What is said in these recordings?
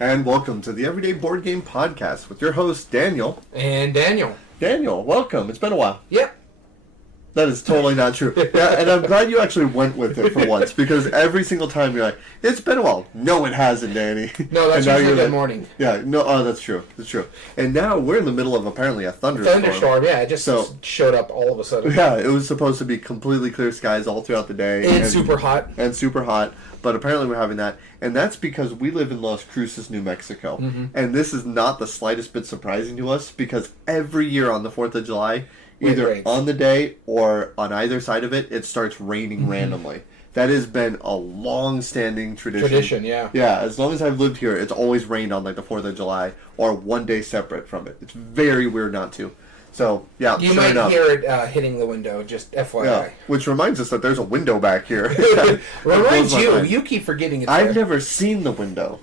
And welcome to the Everyday Board Game Podcast with your host, Daniel. And Daniel. Daniel, welcome. It's been a while. Yep. That is totally not true. Yeah, and I'm glad you actually went with it for once, because every single time you're like, it's been a while. No, it hasn't, Danny. No, that's usually good morning. Yeah, no, that's true. That's true. And now we're in the middle of apparently a thunderstorm. Yeah, it just showed up all of a sudden. Yeah, it was supposed to be completely clear skies all throughout the day. And super hot. And super hot. But apparently we're having that. And that's because we live in Las Cruces, New Mexico. Mm-hmm. And this is not the slightest bit surprising to us, because every year on the 4th of July, either on the day or on either side of it, it starts raining randomly. That has been a long-standing tradition. Yeah. Yeah, as long as I've lived here, it's always rained on like the 4th of July or one day separate from it. It's very weird not to. So, yeah, you might hear it hitting the window, just FYI. Yeah, which reminds us that there's a window back here. Reminds you. You keep forgetting it's I've never seen the window.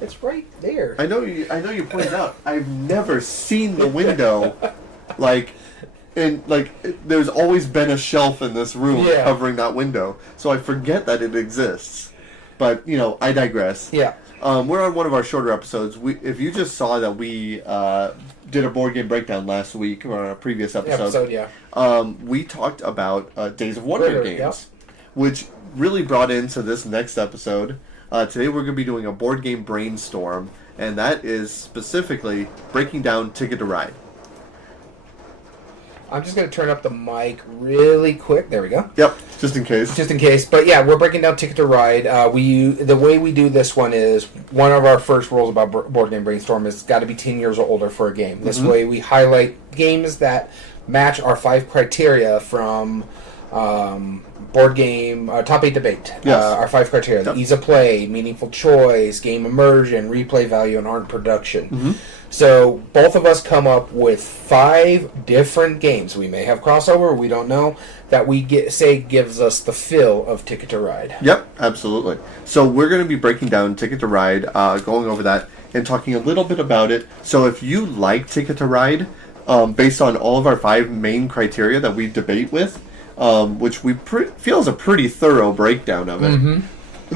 It's right there. I know you pointed out. I've never seen the window. There's always been a shelf in this room covering that window. So I forget that it exists. But, I digress. Yeah. We're on one of our shorter episodes. If you just saw that we did a board game breakdown last week, or a previous episode, we talked about Days of Wonder games, which really brought into this next episode. Today we're going to be doing a board game brainstorm, and that is specifically breaking down Ticket to Ride. I'm just going to turn up the mic really quick. There we go. Yep, just in case. But yeah, we're breaking down Ticket to Ride. The way we do this one is, one of our first rules about Board Game Brainstorm is got to be 10 years or older for a game. This way we highlight games that match our 5 criteria from Board Game Top 8 Debate. Yes. Our 5 criteria. The ease of play, meaningful choice, game immersion, replay value, and art production. Mm-hmm. So both of us come up with 5 different games. We may have crossover, we don't know, that we say gives us the feel of Ticket to Ride. Yep, absolutely. So we're going to be breaking down Ticket to Ride, going over that, and talking a little bit about it. So if you like Ticket to Ride, based on all of our 5 main criteria that we debate with, which we feel is a pretty thorough breakdown of it,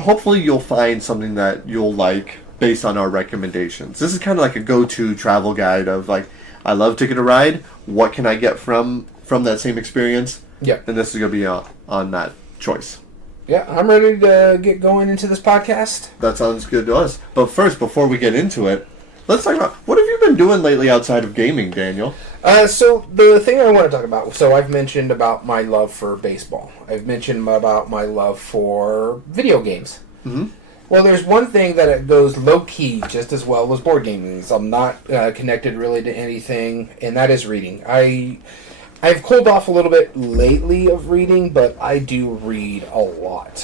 hopefully you'll find something that you'll like based on our recommendations. This is kind of like a go-to travel guide of like, I love Ticket to Ride. What can I get from that same experience? Yeah. And this is going to be on that choice. Yeah, I'm ready to get going into this podcast. That sounds good to us. But first, before we get into it, let's talk about, what have you been doing lately outside of gaming, Daniel? So the thing I want to talk about, so I've mentioned about my love for baseball. I've mentioned about my love for video games. Mm-hmm. Well, there's one thing that it goes low-key just as well as board gaming. I'm not connected really to anything, and that is reading. I've cooled off a little bit lately of reading, but I do read a lot.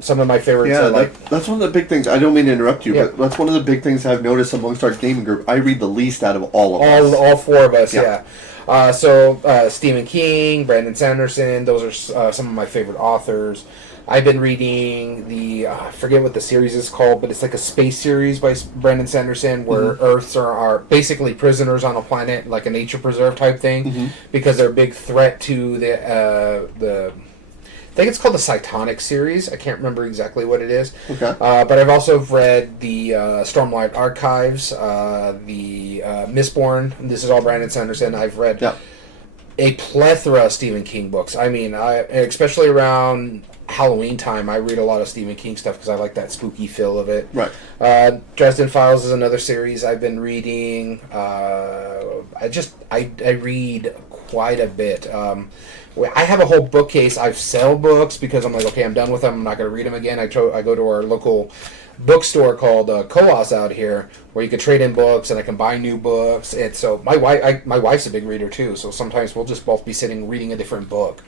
Some of my favorites are that's one of the big things. I don't mean to interrupt you, but that's one of the big things I've noticed amongst our gaming group. I read the least out of all of us. All 4 of us, yeah. So Stephen King, Brandon Sanderson, those are some of my favorite authors. I've been reading I forget what the series is called, but it's like a space series by Brandon Sanderson where Earths are basically prisoners on a planet, like a nature preserve type thing, because they're a big threat to the I think it's called the Cytonic series. I can't remember exactly what it is. Okay. But I've also read the Stormlight Archives, the Mistborn. This is all Brandon Sanderson. I've read a plethora of Stephen King books. I mean, especially around Halloween time, I read a lot of Stephen King stuff because I like that spooky feel of it. Right. Dresden Files is another series I've been reading. I read quite a bit. I have a whole bookcase. I sell books because I'm like, okay, I'm done with them. I'm not going to read them again. I go to our local bookstore called Coas out here, where you can trade in books and I can buy new books. And so my wife's a big reader too. So sometimes we'll just both be sitting reading a different book.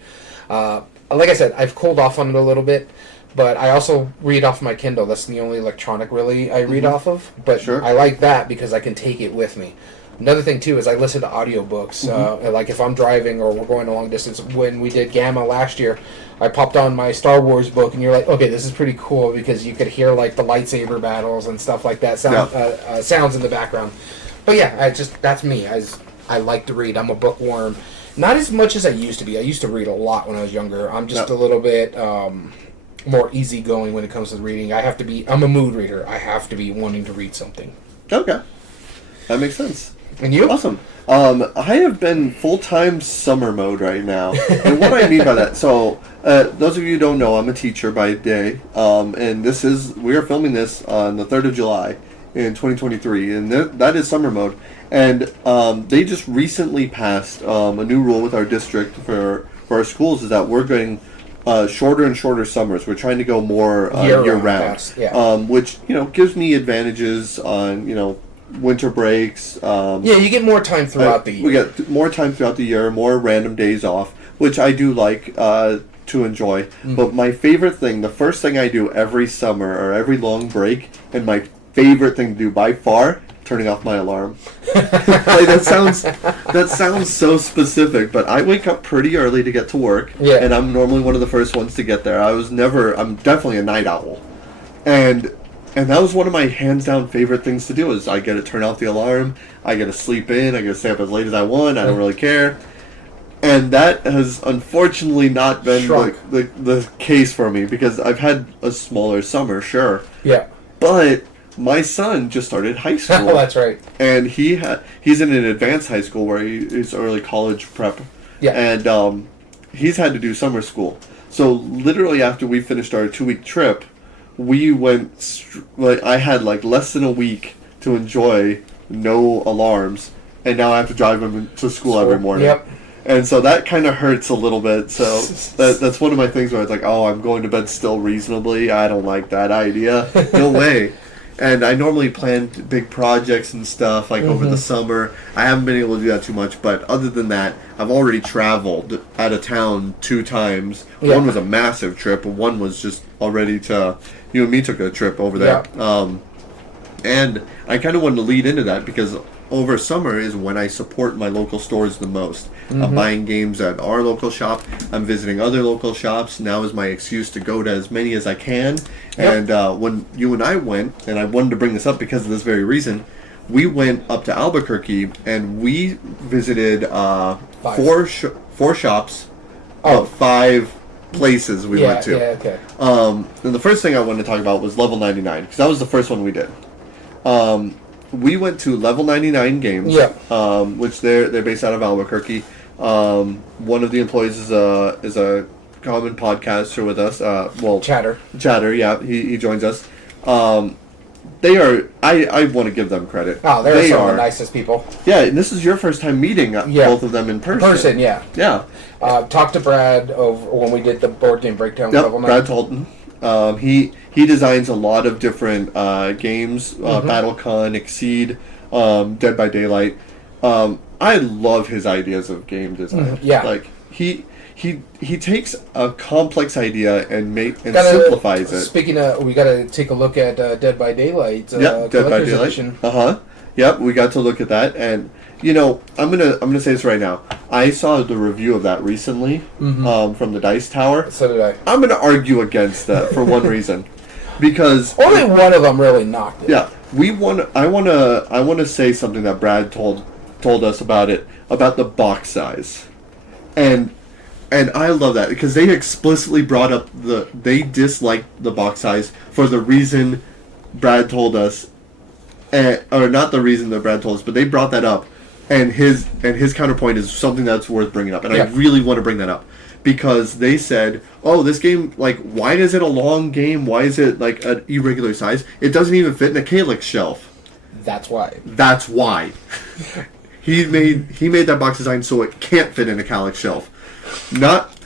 Like I said, I've cooled off on it a little bit, but I also read off my Kindle. That's the only electronic really I read off of. But I like that because I can take it with me. Another thing too is I listen to audiobooks. Like if I'm driving or we're going a long distance. When we did Gamma last year, I popped on my Star Wars book, and you're like, okay, this is pretty cool because you could hear like the lightsaber battles and stuff like that, sounds in the background. But yeah, that's me. I like to read. I'm a bookworm. Not as much as I used to be. I used to read a lot when I was younger. I'm just a little bit more easygoing when it comes to reading. I'm a mood reader. I have to be wanting to read something. Okay. That makes sense. And you? Awesome. I have been full-time summer mode right now. And what I mean by that, so those of you who don't know, I'm a teacher by day. And we are filming this on the 3rd of July in 2023. And that is summer mode. And they just recently passed a new rule with our district for our schools, is that we're going shorter and shorter summers. We're trying to go more year-round. Yeah. Which, gives me advantages on, winter breaks. You get more time throughout the year. We get more time throughout the year, more random days off, which I do like to enjoy. But my favorite thing, the first thing I do every summer or every long break, and my favorite thing to do by far, turning off my alarm. Like, that sounds so specific, but I wake up pretty early to get to work, and I'm normally one of the first ones to get there. I'm definitely a night owl. And that was one of my hands-down favorite things to do, is I get to turn off the alarm, I get to sleep in, I get to stay up as late as I want, I don't really care. And that has unfortunately not been the case for me, because I've had a smaller summer, sure. Yeah. But my son just started high school. Oh, that's right. And he's in an advanced high school where he's early college prep. Yeah. And he's had to do summer school. So literally after we finished our 2-week trip, we went, I had less than a week to enjoy no alarms, and now I have to drive him to school every morning. Yep. And so that kind of hurts a little bit. So that's one of my things where it's like, oh, I'm going to bed still reasonably. I don't like that idea. No way. And I normally plan big projects and stuff over the summer. I haven't been able to do that too much, but other than that, I've already traveled out of town 2 times. Yeah. One was a massive trip, and one was just already you and me took a trip over there. Yeah. And I kind of wanted to lead into that because over summer is when I support my local stores the most. I'm buying games at our local shop. I'm visiting other local shops. Now is my excuse to go to as many as I can. Yep. And when you and I went, and I wanted to bring this up because of this very reason, we went up to Albuquerque and we visited 4 shops, 5 places we went to. Yeah, okay. And the first thing I wanted to talk about was Level 99, because that was the first one we did. We went to Level 99 Games, which they're based out of Albuquerque. One of the employees is a common podcaster with us. Chatter, yeah, he joins us. They are. I want to give them credit. Oh, they're some of the nicest people. Yeah, and this is your first time meeting both of them in person. Yeah. Talked to Brad over when we did the Board Game Breakdown. Yep, Brad Tolton. He designs a lot of different games, BattleCon, Exceed, Dead by Daylight. I love his ideas of game design. He takes a complex idea and simplifies it. Speaking of, we got to take a look at Dead by Daylight. Dead by Daylight. Yep, we got to look at that, and I'm gonna say this right now. I saw the review of that recently from the Dice Tower. So did I. I'm gonna argue against that for one reason, because only one of them really knocked it. Yeah, I wanna say something that Brad told us about the box size, and I love that because they explicitly brought up they disliked the box size for the reason Brad told us. Or not the reason that Brad told us, but they brought that up, and his counterpoint is something that's worth bringing up, and I really want to bring that up because they said, "Oh, this game, why is it a long game? Why is it an irregular size? It doesn't even fit in a Calyx shelf." That's why. That's why. He made that box design so it can't fit in a Calyx shelf. Not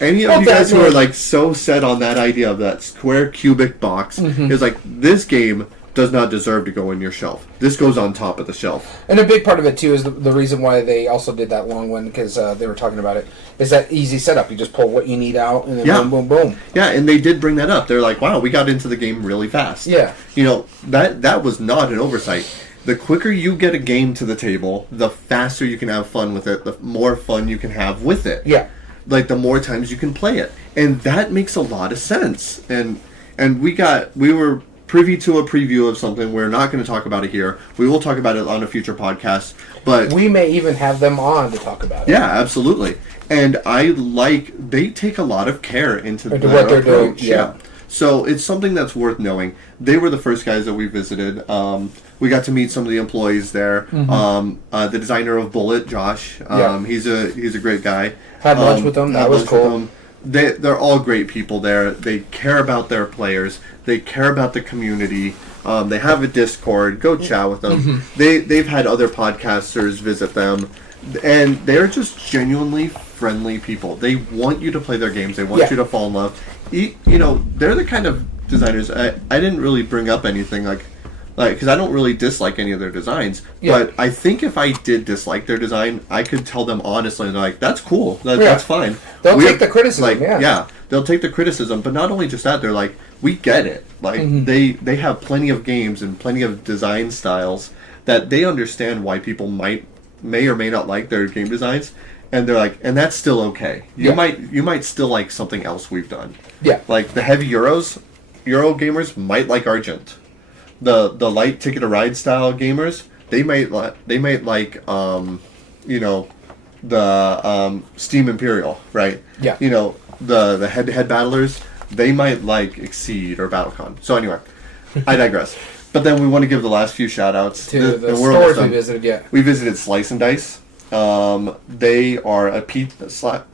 any of you guys who are so set on that idea of that square cubic box is this game does not deserve to go in your shelf. This goes on top of the shelf. And a big part of it, too, is the reason why they also did that long one, because they were talking about it, is that easy setup. You just pull what you need out, and then boom, boom, boom. Yeah, and they did bring that up. They're like, wow, we got into the game really fast. Yeah. That was not an oversight. The quicker you get a game to the table, the faster you can have fun with it, the more fun you can have with it. Yeah. The more times you can play it. And that makes a lot of sense. And we were privy to a preview of something. We're not going to talk about it here. We will talk about it on a future podcast. But we may even have them on to talk about it. Yeah, absolutely. And they take a lot of care into what their they're doing. approach. Yeah. So it's something that's worth knowing. They were the first guys that we visited. We got to meet some of the employees there. The designer of Bullet, Josh. He's a great guy. Had lunch with them. That was cool. They're all great people there. They care about their players. They care about the community. They have a Discord. Go chat with them. They've had other podcasters visit them, and they're just genuinely friendly people. They want you to play their games. They want you to fall in love. They're the kind of designers. I didn't really bring up anything like because I don't really dislike any of their designs. But I think if I did dislike their design, I could tell them honestly. They're like, "That's cool. That's fine." They'll take the criticism. They'll take the criticism. But not only just that, they're like, "We get it." Like they have plenty of games and plenty of design styles that they understand why people may or may not like their game designs, and they're like, and that's still okay. You might still like something else we've done. Yeah, like the heavy Euro gamers might like Argent. The light Ticket to Ride style gamers, they might like the Steam Imperial, right? Yeah. The head-to-head battlers, they might like Exceed or BattleCon. So anyway, I digress. But then we want to give the last few shout-outs to the stores we visited. Yeah, we visited Slice and Dice. They are a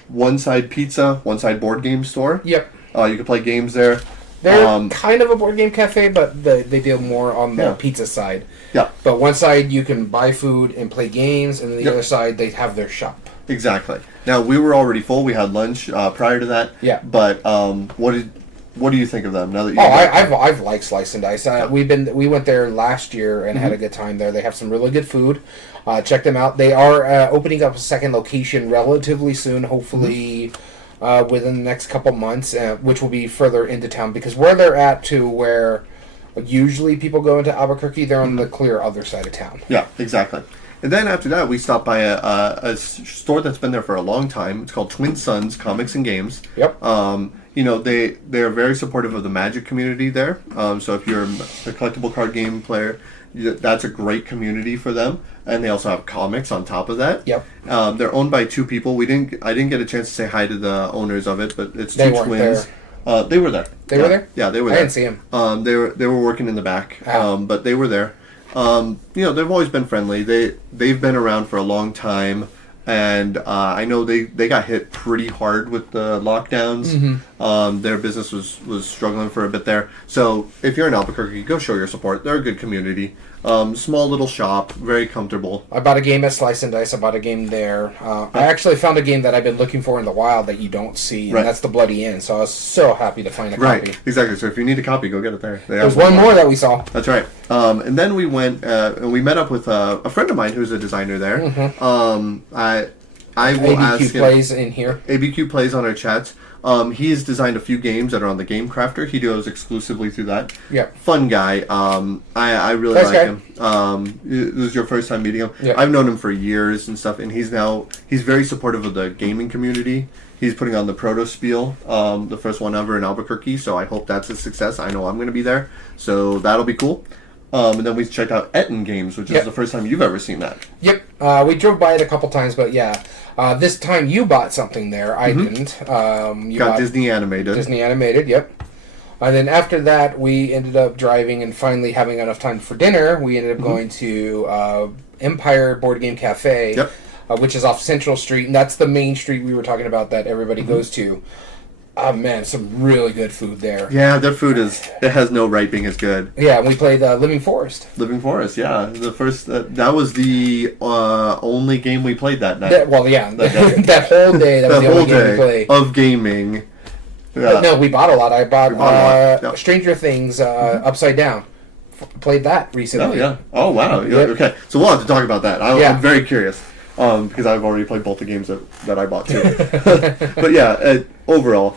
one-side pizza, one-side board game store. Yep. You can play games there. They're kind of a board game cafe, but they deal more on the pizza side. Yeah. But one side you can buy food and play games, and then the other side they have their shop. Exactly. Now we were already full. We had lunch prior to that. Yeah. But what do you think of them now that you? I've liked Slice and Dice. We went there last year and had a good time there. They have some really good food. Check them out. They are opening up a second location relatively soon. Hopefully. Within the next couple months, which will be further into town, because where they're at to where usually people go into Albuquerque, they're on the clear other side of town. Yeah, exactly. And then after that, we stopped by a store that's been there for a long time. It's called Twin Suns Comics and Games. Yep. They're very supportive of the Magic community there. So if you're a collectible card game player, that's a great community for them. And they also have comics on top of that. Yep. They're owned by two people. I didn't get a chance to say hi to the owners of it, but it's two twins. They were there. They were there? Yeah, they were there. I didn't see them. They were working in the back, but they were there. They've always been friendly. They've been around for a long time, and I know they got hit pretty hard with the lockdowns. Their business was struggling for a bit there. So if you're in Albuquerque, go show your support. They're a good community. Small little shop, very comfortable. I bought a game at Slice and Dice. I bought a game there. I actually found a game that I've been looking for in the wild that you don't see, and that's the Bloody End. So I was so happy to find a copy. Right, exactly. So if you need a copy, go get it there. There's one more that we saw. That's right. And then we went and we met up with a friend of mine who's a designer there. I will ask him. Plays in here. ABQ plays on our chats. He has designed a few games that are on the Game Crafter. He goes exclusively through that. Yeah. Fun guy. I really like him. It was your first time meeting him. Yeah. I've known him for years and stuff, and he's very supportive of the gaming community. He's putting on the Proto Spiel, the first one ever in Albuquerque, so I hope that's a success. I know I'm going to be there, so that'll be cool. And then we checked out Etten Games, which is the first time you've ever seen that. Yep. We drove by it a couple times, but yeah. This time you bought something there. I didn't. You got Disney Animated. Disney Animated, yep. And then after that, we ended up driving and finally having enough time for dinner. We ended up going to Empire Board Game Cafe, which is off Central Street. And that's the main street we were talking about that everybody goes to. Oh man, some really good food there. Yeah, their food it has no right being as good. Yeah, and we played Living Forest. Living Forest, yeah. The first, that was the only game we played that night. That whole day, that was the only game we played. Of gaming. Yeah. No, we bought a lot. I bought Stranger Things Upside Down. Played that recently. Oh, yeah. Oh, wow. Yep. Okay, so we'll have to talk about that. I'm very curious. Because I've already played both the games that I bought too. But yeah, overall,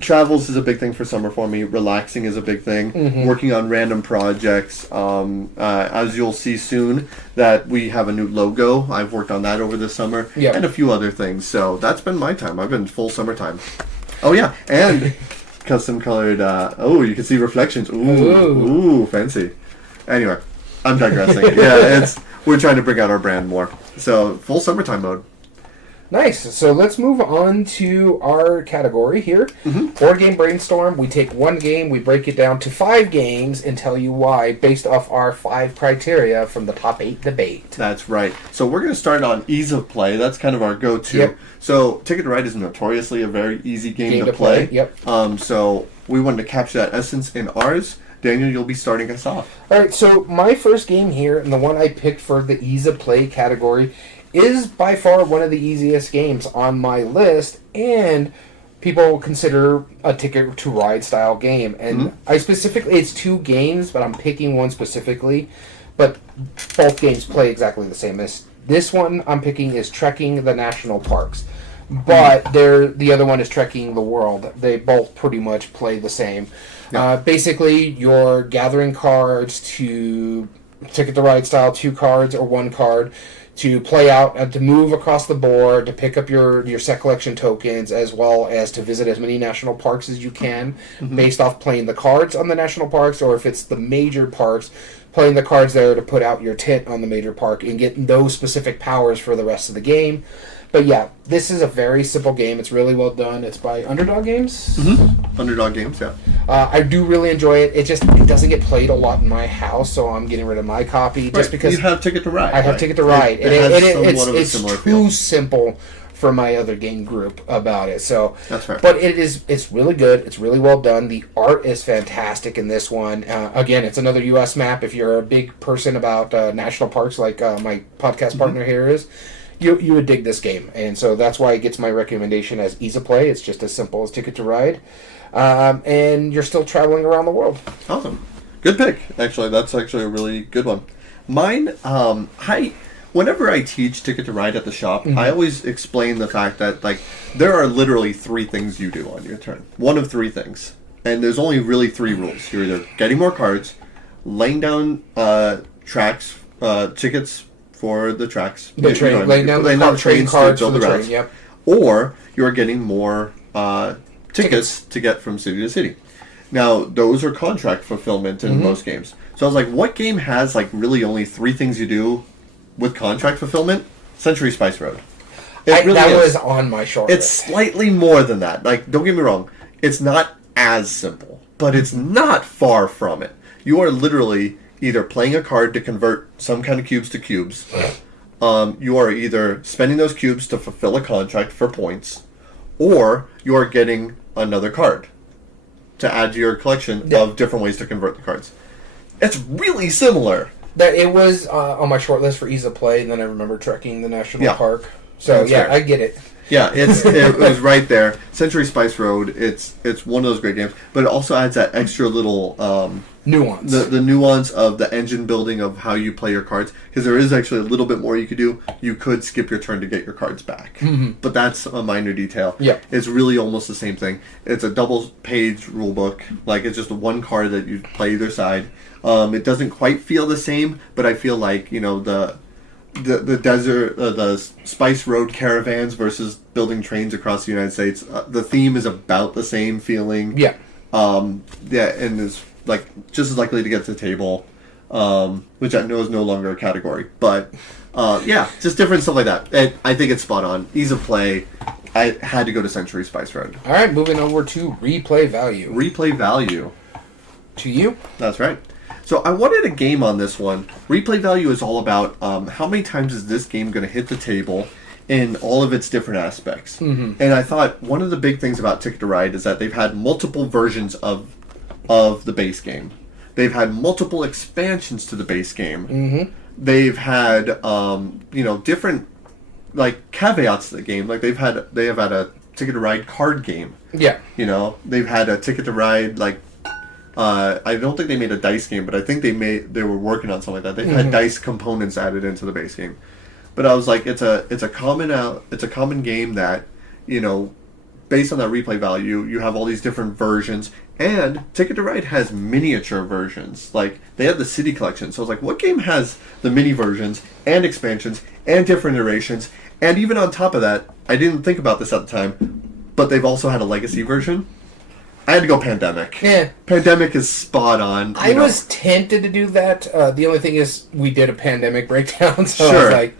travels is a big thing for summer for me. Relaxing is a big thing. Working on random projects. As you'll see soon, that we have a new logo. I've worked on that over the summer. And a few other things. So that's been my time. I've been full summertime. Oh yeah, and custom colored. You can see reflections. Ooh, fancy. Anyway, I'm digressing. Yeah, we're trying to bring out our brand more. So full summertime mode. Nice. So let's move on to our category here. Board Game Brainstorm. We take one game, we break it down to 5 games, and tell you why based off our 5 criteria from the top 8 debate. That's right. So we're going to start on ease of play. That's kind of our go-to. Yep. So Ticket to Ride is notoriously a very easy game to play. Yep. So we wanted to capture that essence in ours. Daniel, you'll be starting us off. All right. So my first game here, and the one I picked for the ease of play category, is by far one of the easiest games on my list, and people consider a Ticket to Ride style game. And it's 2 games, but I'm picking one specifically. But both games play exactly the same. This one I'm picking is Trekking the National Parks, but the other one is Trekking the World. They both pretty much play the same. Yeah. Basically, you're gathering cards to Ticket to Ride style, 2 cards or 1 card, to play out and to move across the board, to pick up your set collection tokens, as well as to visit as many national parks as you can, based off playing the cards on the national parks, or if it's the major parks, playing the cards there to put out your tent on the major park and get those specific powers for the rest of the game. But yeah, this is a very simple game. It's really well done. It's by Underdog Games. Underdog Games, yeah. I do really enjoy it. It doesn't get played a lot in my house, so I'm getting rid of my copy just because you have Ticket to Ride. I have Ticket to Ride. It's too feel. simple for my other game group about it. So that's right. But it's really good. It's really well done. The art is fantastic in this one. Again, it's another U.S. map. If you're a big person about national parks, like my podcast partner here is, you would dig this game. And so that's why it gets my recommendation as easy play. It's just as simple as Ticket to Ride. And you're still traveling around the world. Awesome. Good pick. Actually, that's actually a really good one. Mine, whenever I teach Ticket to Ride at the shop, I always explain the fact that there are literally 3 things you do on your turn. One of 3 things. And there's only really 3 rules. You're either getting more cards, laying down tracks, tickets for the tracks. Laying down the train cards for the train, yep. Or you're getting more tickets to get from city to city. Now, those are contract fulfillment in most games. So I was like, what game has really only 3 things you do with contract fulfillment? Century Spice Road. That was on my short list. It's slightly more than that. Don't get me wrong. It's not as simple, but it's not far from it. You are literally either playing a card to convert some kind of cubes to cubes. You are either spending those cubes to fulfill a contract for points, or you are getting another card to add to your collection of different ways to convert the cards. It's really similar. That it was on my short list for ease of play, and then I remember Trekking the National Park. So fair. I get it. Yeah, it was right there. Century Spice Road. It's one of those great games, but it also adds that extra little nuance. The nuance of the engine building of how you play your cards, because there is actually a little bit more you could do. You could skip your turn to get your cards back, but that's a minor detail. Yeah, it's really almost the same thing. It's a double-page rule book. It's just one card that you play either side. It doesn't quite feel the same, but I feel like the desert, the Spice Road caravans versus building trains across the United States. The theme is about the same feeling. Yeah. And is just as likely to get to the table, which I know is no longer a category. But just different stuff like that. And I think it's spot on. Ease of play. I had to go to Century Spice Road. All right, moving over to replay value. Replay value. To you. That's right. So I wanted a game on this one. Replay value is all about how many times is this game going to hit the table in all of its different aspects. And I thought one of the big things about Ticket to Ride is that they've had multiple versions of the base game. They've had multiple expansions to the base game. They've had different caveats to the game. They have had a Ticket to Ride card game. Yeah. They've had a Ticket to Ride I don't think they made a dice game, but I think they were working on something like that. They've had dice components added into the base game. But I was like, it's a common game that, based on that replay value, you have all these different versions. And Ticket to Ride has miniature versions. They have the city collection. So I was like, what game has the mini versions and expansions and different iterations? And even on top of that, I didn't think about this at the time, but they've also had a legacy version. I had to go Pandemic. Yeah. Pandemic is spot on. I was tempted to do that. The only thing is, we did a Pandemic breakdown, so Sure. I was like...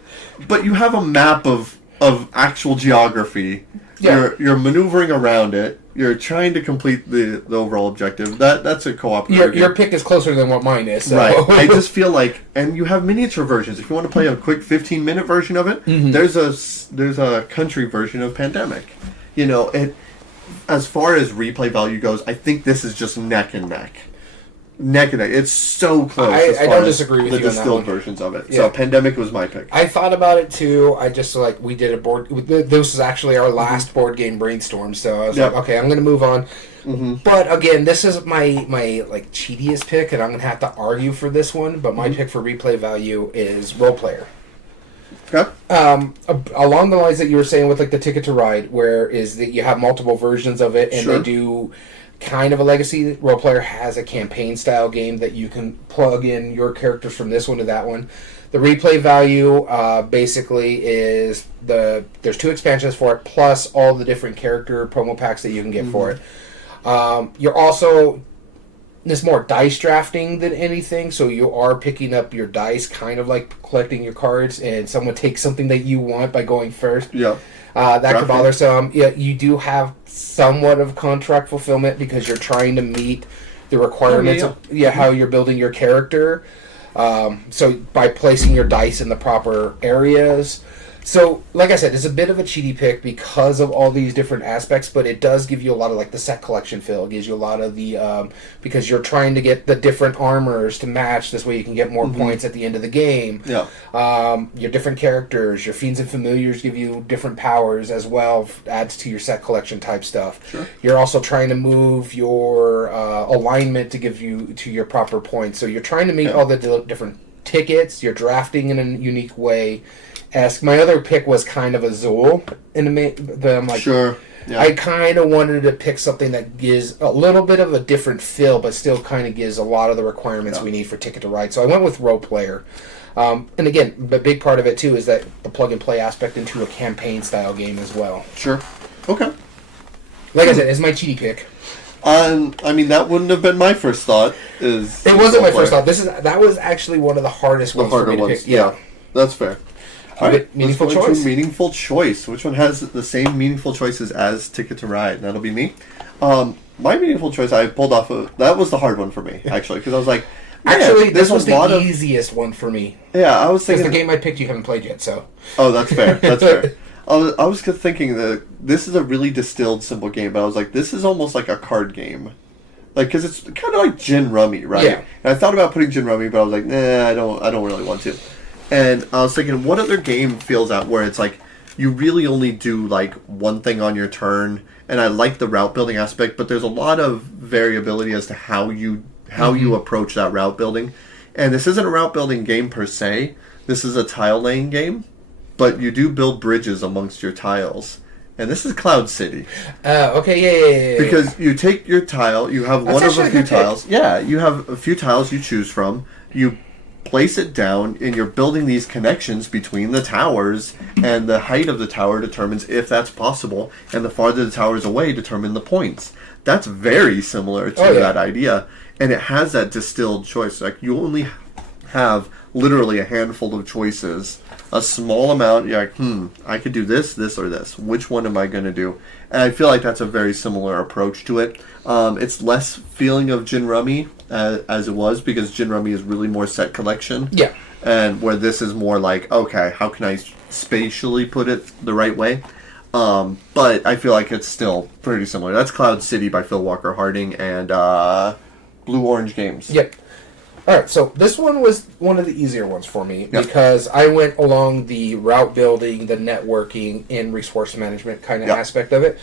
But you have a map of actual geography. Yeah. You're maneuvering around it. You're trying to complete the overall objective. That's a co-op. Your pick is closer than what mine is. So. Right. I just feel like, and you have miniature versions. If you want to play a quick 15-minute version of it, there's a country version of Pandemic. You know, as far as replay value goes, I think this is just neck and neck. Neck and neck. It's so close. I don't disagree with the you on that distilled one. versions of it. Yeah. So Pandemic was my pick. I thought about it too. I just we did a board. This is actually our last board game brainstorm. So I was like, okay, I'm going to move on. But again, this is my like cheatiest pick, and I'm going to have to argue for this one. But my pick for replay value is Role Player. Okay. Along the lines that you were saying with like the Ticket to Ride, where is that you have multiple versions of it, and Sure. they do kind of a legacy. Role Player has a campaign style game that you can plug in your characters from this one to that one. The replay value basically is there's 2 expansions for it, plus all the different character promo packs that you can get for it. You're also... It's more dice drafting than anything, so you are picking up your dice, kind of like collecting your cards, and someone takes something that you want by going first. Yeah. That could bother some. Yeah, you do have somewhat of contract fulfillment because you're trying to meet the requirements of how you're building your character. So by placing your dice in the proper areas. So, like I said, it's a bit of a cheaty pick because of all these different aspects, but it does give you a lot of, like, the set collection feel. It gives you a lot of the, because you're trying to get the different armors to match. This way you can get more points at the end of the game. Yeah. Your different characters, your Fiends and Familiars give you different powers as well, adds to your set collection type stuff. Sure. You're also trying to move your alignment to give you to your proper points. So you're trying to meet all the different tickets. You're drafting in a unique way. My other pick was kind of Azul in the I'm like, Sure. Yeah. I kind of wanted to pick something that gives a little bit of a different feel, but still kind of gives a lot of the requirements we need for Ticket to Ride. So I went with Role Player. And again, the big part of it too is that the plug and play aspect into a campaign style game as well. Sure. Okay. Like I said, it's my cheaty pick. I mean, that wouldn't have been my first thought. It wasn't my first thought. That was actually one of the hardest ones for me to pick. Yeah, that's fair. All right, meaningful let's go choice. into meaningful choice. Which one has the same meaningful choices as Ticket to Ride? That'll be me. My meaningful choice I pulled off of that was the hard one for me actually because I was like, actually, this was the easiest one for me. Yeah, I was Because thinking the game I picked you haven't played yet, so. Oh, that's fair. That's fair. I was thinking that this is a really distilled, simple game, but I was like, this is almost like a card game. Like, because it's kind of like Gin Rummy, right? Yeah. And I thought about putting Gin Rummy, but I was like, nah, I don't really want to. And I was thinking, what other game feels out where it's like, you really only do, like, one thing on your turn, and I like the route building aspect, but there's a lot of variability as to how you approach that route building. And this isn't a route building game per se. This is a tile laying game, but you do build bridges amongst your tiles. And this is Cloud City. Okay, yeah. Because you take your tile, you have one of a few tiles. Yeah, you have a few tiles you choose from. You place it down, and you're building these connections between the towers, and the height of the tower determines if that's possible, and the farther the tower is away determine the points. That's very similar to that idea, and it has that distilled choice. Like, you only have literally a handful of choices, a small amount. You're like, I could do this, this, or this. Which one am I going to do? And I feel like that's a very similar approach to it. It's less feeling of Gin Rummy as it was, because Gin Rummy is really more set collection. Yeah. And where this is more like, okay, how can I spatially put it the right way? But I feel like it's still pretty similar. That's Cloud City by Phil Walker Harding and Blue Orange Games. Yep. Alright, so this one was one of the easier ones for me because I went along the route building, the networking, and resource management kind of aspect of it.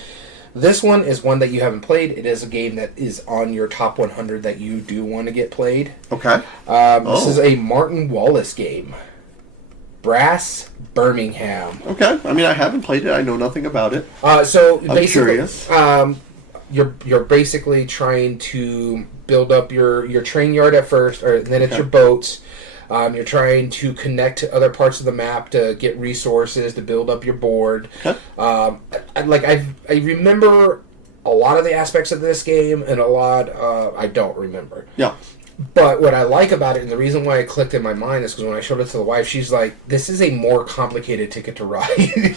This one is one that you haven't played. It is a game that is on your top 100 that you do want to get played. Okay. This is a Martin Wallace game. Brass Birmingham. Okay. I mean, I haven't played it. I know nothing about it. So I'm basically, curious. You're basically trying to build up your train yard at first, or then it's your boats. You're trying to connect to other parts of the map to get resources to build up your board. Okay. I remember a lot of the aspects of this game, and a lot I don't remember. Yeah. But what I like about it, and the reason why it clicked in my mind, is because when I showed it to the wife, she's like, "This is a more complicated Ticket to Ride."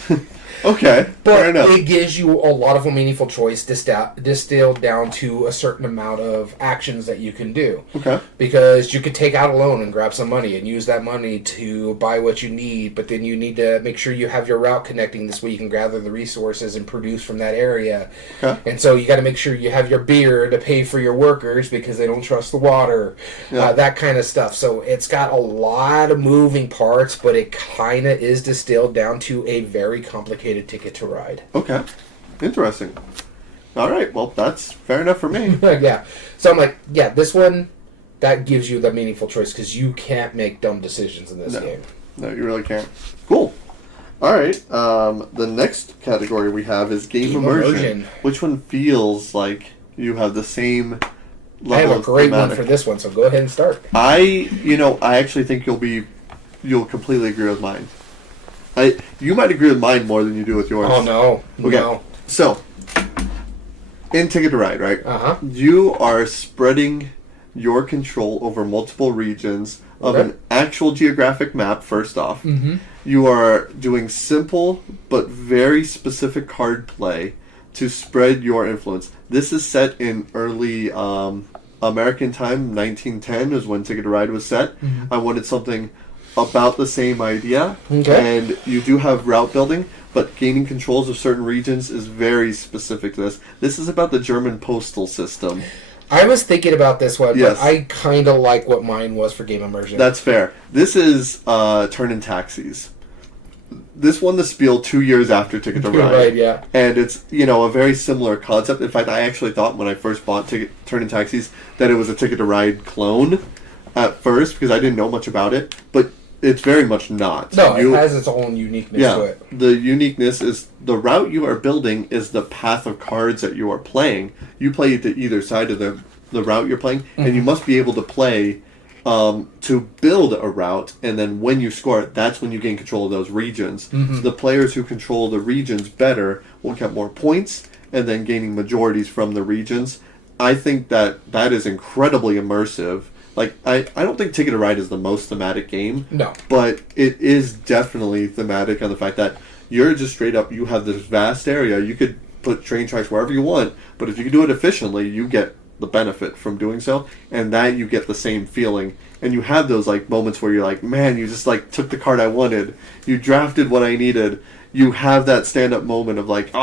Okay, but fair enough. it gives you a lot of a meaningful choice distilled down to a certain amount of actions that you can do. Okay. Because you could take out a loan and grab some money and use that money to buy what you need, but then you need to make sure you have your route connecting this way you can gather the resources and produce from that area. Okay. And so you got to make sure you have your beer to pay for your workers because they don't trust the water. Yeah. That kind of stuff. So it's got a lot of moving parts, but it kind of is distilled down to a very complicated Ticket to Ride. Okay. Interesting. All right. Well, that's fair enough for me. Yeah. So I'm like, yeah, this one, that gives you the meaningful choice because you can't make dumb decisions in this game. No, you really can't. Cool. All right. The next category we have is game immersion. Which one feels like you have the same level I have a of great thematic? one for this one, so go ahead and start. I actually think you'll completely agree with mine. You might agree with mine more than you do with yours. Oh, no. Okay. No. So, in Ticket to Ride, right? Uh-huh. You are spreading your control over multiple regions of an actual geographic map, first off. Mm-hmm. You are doing simple but very specific card play to spread your influence. This is set in early American time. 1910 is when Ticket to Ride was set. Mm-hmm. I wanted something about the same idea. Okay. And you do have route building, but gaining controls of certain regions is very specific to this. This is about the German postal system. I was thinking about this one, Yes. but I kind of like what mine was for game immersion. That's fair. This is Turn-in Taxis. This won the Spiel 2 years after Ticket to Ride. Right, yeah. And it's, a very similar concept. In fact, I actually thought when I first bought Turn-in Taxis that it was a Ticket to Ride clone at first because I didn't know much about it. But it's very much not. No, it has its own uniqueness to it. The uniqueness is the route you are building is the path of cards that you are playing. You play to either side of the route you're playing, and you must be able to play to build a route, and then when you score it, that's when you gain control of those regions. Mm-hmm. The players who control the regions better will get more points, and then gaining majorities from the regions. I think that is incredibly immersive. Like, I don't think Ticket to Ride is the most thematic game. No. But it is definitely thematic on the fact that you're just straight up, you have this vast area. You could put train tracks wherever you want, but if you can do it efficiently, you get the benefit from doing so, and that you get the same feeling. And you have those, like, moments where you're like, man, you just, like, took the card I wanted. You drafted what I needed. You have that stand-up moment of, like,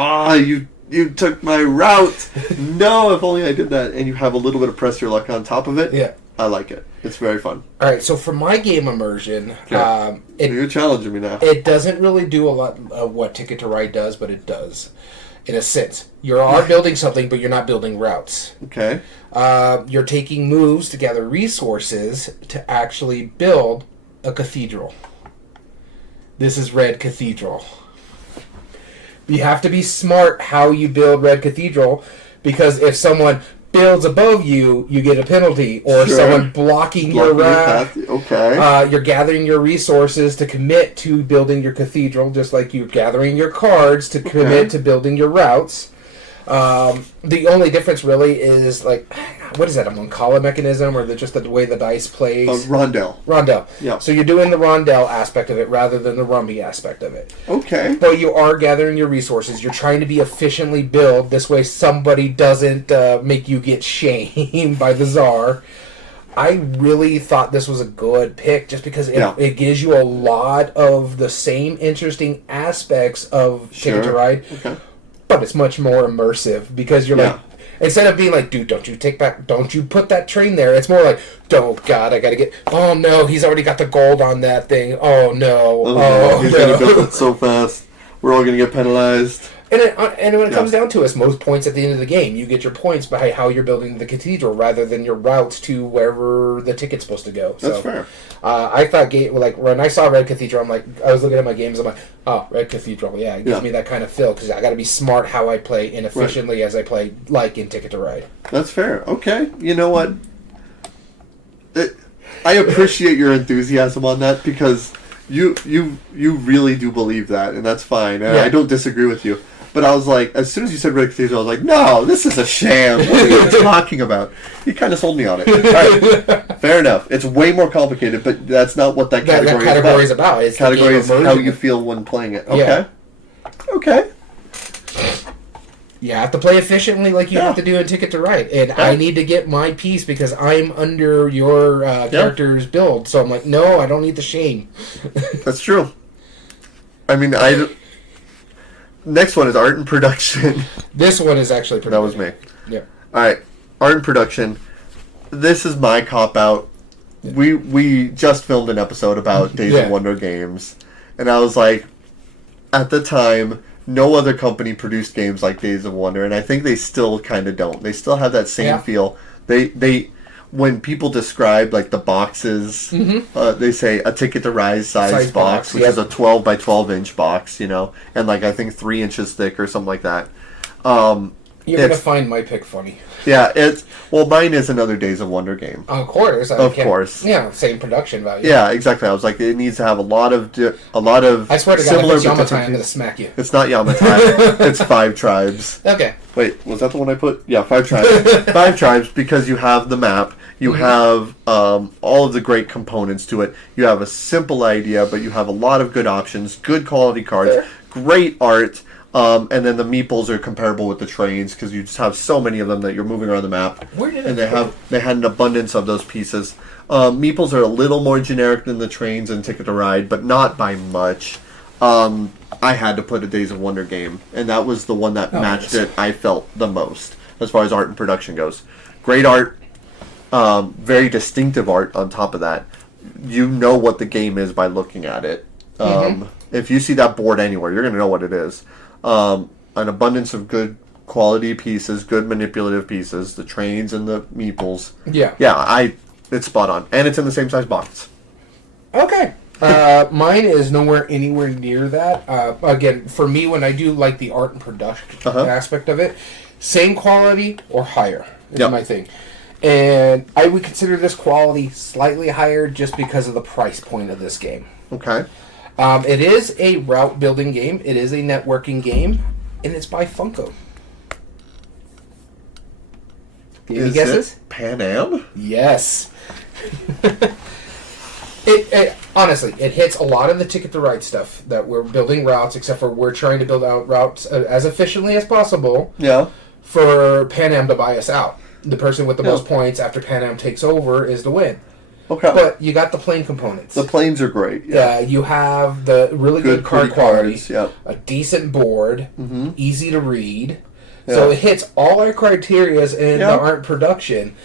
you took my route. No, if only I did that. And you have a little bit of press your luck on top of it. Yeah. I like it. It's very fun. All right, so for my game immersion, You're challenging me now. it doesn't really do a lot of what Ticket to Ride does, but it does, in a sense. You are building something, but you're not building routes. Okay. You're taking moves to gather resources to actually build a cathedral. This is Red Cathedral. You have to be smart how you build Red Cathedral, because if someone builds above you, you get a penalty, or Sure. someone blocking your route. Okay. You're gathering your resources to commit to building your cathedral, just like you're gathering your cards to commit to building your routes. The only difference really is, like, what is that, a Moncala mechanism, or just the way the dice plays? Rondell. Rondell. Yeah. So you're doing the Rondell aspect of it rather than the Rumby aspect of it. Okay. But you are gathering your resources. You're trying to be efficiently build. This way somebody doesn't make you get shamed by the czar. I really thought this was a good pick just because it gives you a lot of the same interesting aspects of Ticket to Ride. Okay. But it's much more immersive because you're like, instead of being like, dude, don't you put that train there. It's more like, oh God, I gotta get. Oh no, he's already got the gold on that thing. Oh no. Oh he's no. gonna build it so fast. We're all gonna get penalized. And when it comes down to it, most points at the end of the game, you get your points by how you're building the cathedral rather than your routes to wherever the ticket's supposed to go. That's fair. I thought, like, when I saw Red Cathedral, I'm like, I was looking at my games, I'm like, oh, Red Cathedral, it gives me that kind of feel, because I got to be smart how I play and efficiently as I play, like in Ticket to Ride. That's fair. Okay. You know what? I appreciate your enthusiasm on that, because you really do believe that, and that's fine. And I don't disagree with you. But I was like, as soon as you said Rick Cathedral, I was like, no, this is a sham. What are you talking about? You kind of sold me on it. All right, fair enough. It's way more complicated, but that's not what that category is about. It's category is how you feel when playing it. Okay. Yeah. Okay. You have to play efficiently like you have to do in Ticket to Ride. And I need to get my piece because I'm under your character's build. So I'm like, no, I don't need the shame. That's true. I mean, next one is art and production. This one is actually pretty That was me. Yeah. All right, art and production. This is my cop-out. We just filmed an episode about Days of Wonder games. And I was like, at the time, no other company produced games like Days of Wonder. And I think they still kind of don't. They still have that same feel. They when people describe like the boxes, they say a Ticket to Ride size box, which is a 12 by 12 inch box, you know, and like I think 3 inches thick or something like that. You're gonna find my pick funny. Yeah, mine is another Days of Wonder game. Of course, of course. Yeah, same production value. Yeah, exactly. I was like, it needs to have a lot of. I swear to God, similar if it's Yamatai, I'm gonna smack you. It's not Yamatai. It's 5 tribes. Okay. Wait, was that the one I put? Yeah, 5 tribes. 5 tribes because you have the map. You have all of the great components to it. You have a simple idea, but you have a lot of good options, good quality cards, great art, and then the meeples are comparable with the trains because you just have so many of them that you're moving around the map. And they had an abundance of those pieces. Meeples are a little more generic than the trains and Ticket to Ride, but not by much. I had to put a Days of Wonder game, and that was the one that matched it, I felt, the most, as far as art and production goes. Great art, very distinctive art on top of that. You know what the game is by looking at it. If you see that board anywhere, you're going to know what it is. An abundance of good quality pieces, good manipulative pieces, the trains and the meeples. Yeah, it's spot on. And it's in the same size box. Okay. Mine is anywhere near that. Again, for me, when I do like the art and production aspect of it, same quality or higher is my thing. And I would consider this quality slightly higher just because of the price point of this game. Okay. It is a route building game. It is a networking game, and it's by Funko. Any guesses? Pan Am? Yes. It honestly, it hits a lot of the Ticket to Ride stuff that we're building routes, except for we're trying to build out routes as efficiently as possible. Yeah. For Pan Am to buy us out. The person with the most points after Pan Am takes over is the win. Okay. But you got the plane components. The planes are great. Yeah. You have the really good card quality. Cards, a decent board. Easy to read. Yeah. So it hits all our criterias in the art production.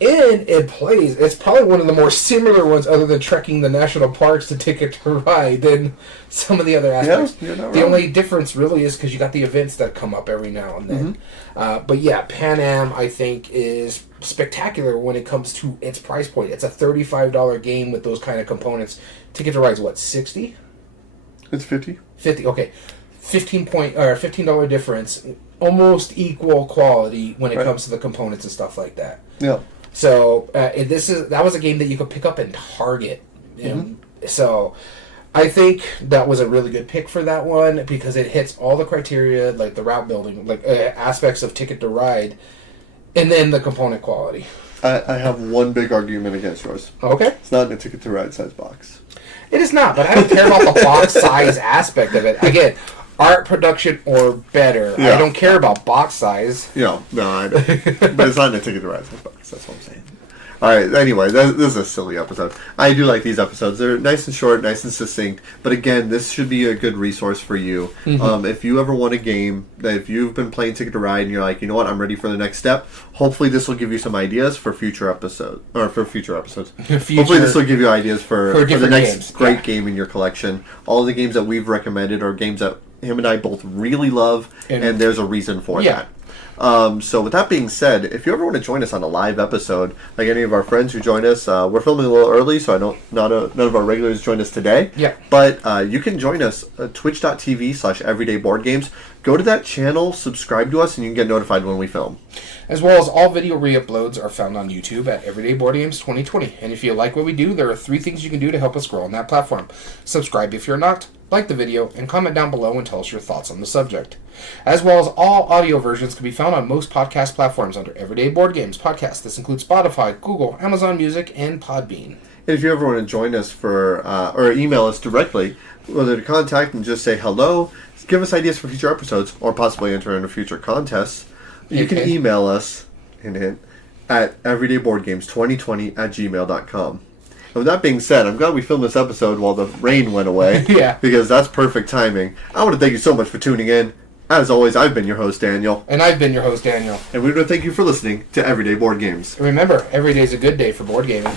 And it plays. It's probably one of the more similar ones, other than trekking the national parks to Ticket to Ride, than some of the other aspects. Yeah, the only difference really is because you got the events that come up every now and then. But yeah, Pan Am, I think, is spectacular when it comes to its price point. It's a $35 game with those kind of components. Ticket to Ride's what, $60? It's 50. 50. Okay, $15 difference. Almost equal quality when it comes to the components and stuff like that. Yeah. So that was a game that you could pick up in Target. So I think that was a really good pick for that one because it hits all the criteria, like the route building, like aspects of Ticket to Ride, and then the component quality. I have one big argument against yours. Okay. It's not in a Ticket to Ride size box. It is not, but I don't care about the box size aspect of it. Again, art production or better. I don't care about box size. No, I don't. But it's not in a Ticket to Ride size box. That's what I'm saying. All right. Anyway, this is a silly episode. I do like these episodes. They're nice and short, nice and succinct. But again, this should be a good resource for you. If you ever want a game that if you've been playing Ticket to Ride and you're like, you know what, I'm ready for the next step. Hopefully, this will give you some ideas for future episodes. Hopefully, this will give you ideas for the next great game in your collection. All of the games that we've recommended are games that him and I both really love, and there's a reason for that. So with that being said, if you ever want to join us on a live episode, like any of our friends who join us, we're filming a little early, so none of our regulars joined us today. Yeah. But you can join us at twitch.tv/everydayboardgames. Go to that channel, subscribe to us, and you can get notified when we film. As well as all video re-uploads are found on YouTube at Everyday Board Games 2020. And if you like what we do, there are 3 things you can do to help us grow on that platform. Subscribe if you're not, like the video, and comment down below and tell us your thoughts on the subject. As well as all audio versions can be found on most podcast platforms under Everyday Board Games Podcast. This includes Spotify, Google, Amazon Music, and Podbean. And if you ever want to join us or email us directly, whether to contact and just say hello, give us ideas for future episodes, or possibly enter in a future contest, you can email us at everydayboardgames2020@gmail.com. And with that being said, I'm glad we filmed this episode while the rain went away. Yeah. Because that's perfect timing. I want to thank you so much for tuning in. As always, I've been your host, Daniel. And I've been your host, Daniel. And we want to thank you for listening to Everyday Board Games. And remember, every day's a good day for board gaming.